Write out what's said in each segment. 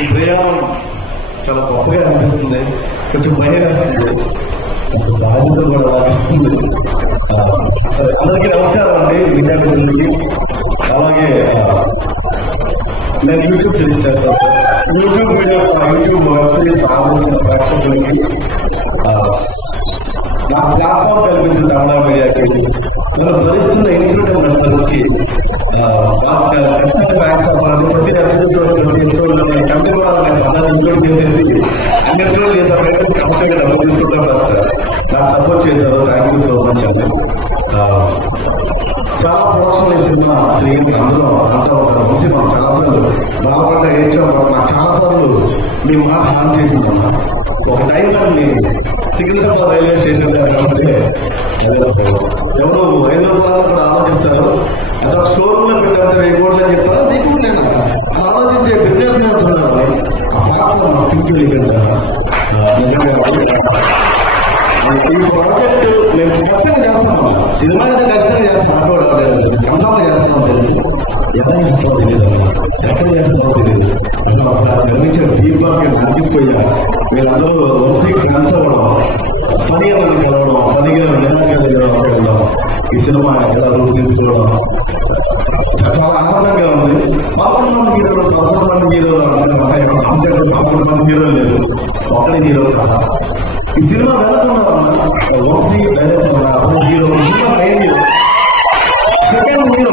ఈ ప్రయాణం చాలా గొప్పగా అనిపిస్తుంది, కొంచెం భయం వేస్తుంది, బాధ్యత కూడా అనిపిస్తుంది. సరే, అందరికీ నమస్కారం అండి. విద్యార్థులకి అలాగే నేను యూట్యూబ్ సిరీస్ చేస్తాను sir. YouTube videos, YouTube web series ఆలోచించిన ప్రేక్షకులకి నా ప్లాట్ఫామ్ కల్పించిన కన్నడ మీడియాకి, మనం భరిస్తున్న ఇన్క్లూడెంట్ మెంబర్కి బ్యాంక్స్ అవ్వాలి. ప్రతి ఎపిసోడ్లో కంపెనీ కూడా పదాలు ఇంక్లూడ్ చేసేసి అన్ని ఎపిసోడ్ చేసే ప్రయత్నం కమర్షియల్గా డబ్బులు తీసుకుంటాం. నాకు సపోర్ట్ చేశారు, థ్యాంక్ యూ సో మచ్ అండి. చాలా ప్రొడక్షన్ ఈ సినిమా తిరిగి అందులో అంటూ ఉంటారు, వంశీ మనం చాలాసార్లు బాగుపడ్డా ఏడ్చాం, నాకు చాలాసార్లు మీ మాట హాన్ చేసిందన్న. ఒక టైంలో సికింద్రాబాద్ రైల్వే స్టేషన్ దగ్గర ఎవరు 5 రూపాయలు కూడా ఆలోచిస్తారు, అక్కడ షోరూమ్ లో పెట్టారు 1000 కోట్లు అని చెప్తారా, మీకు ఆలోచించే బిజినెస్ మ్యాన్స్ ఉన్నారు. ఆ ప్లాట్ఫామ్ పింక్ నిజంగా ఈ ప్రాజెక్ట్ మేము ఖచ్చితంగా చేస్తాము, సినిమా అయితే ఖచ్చితంగా చేస్తాం, ఆటోడలేదు కన్ఫామ్గా చేస్తామో తెలుసు, ఎలా చేస్తామో తెలియదు, ఎక్కడ చేస్తామో తెలియదు. నిర్మించిన దీపాకి నాటిపోయా వీళ్ళందరూ వంశీ ఫ్రెండ్స్ అవ్వడం, ఫనీగా మంది కలవడం, ఫనీగా నిజంగా వెళ్ళడం, ఈ సినిమా ఎలా రూపుదిద్దుకోవడం చాలా ఆనందంగా ఉంది. 11 మంది హీరోలు 11 మంది హీరోలు అంటే 11 మంది హీరోలు లేదు, ఒకరి హీరో కదా. ఈ సినిమా వెళ్తున్నా వంశీ డైరెక్టర్ అప్పుడు hero, cinema main hero, second hero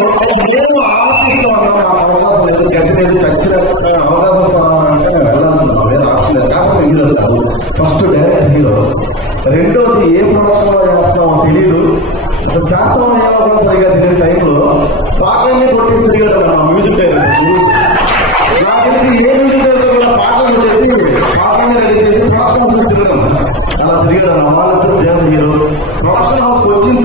నేను ఆలోచిస్తూ ఉన్నాను. నాకు అవకాశం లేదు, గట్టి లేదు, చచ్చిన అవకాశం అంటే వెళ్ళాల్సిందా, వేరే ఆప్షన్ లేదు. కాకపోతే హీరోస్ కాదు, ఫస్ట్ డైరెక్ట్ హీరో, రెండోది ఏ ప్రొడక్షన్ లో చేస్తామో తెలియదు, అసలు చేస్తామని ఏమో సరిగా తెలియని టైంలో పాటలన్నీ కొట్టేసి తిరిగాడు నా మ్యూజిక్ డైరెక్టర్. నాకు తెలిసి ఏ మ్యూజిక్ డైరెక్టర్ కూడా పాటలు చేసి పాటలన్నీ రెడీ చేసి ప్రొడక్షన్ హౌస్ తిరగడం అలా తిరిగాడు. నా వాళ్ళతో హీరో ప్రొడక్షన్ హౌస్కి వచ్చిన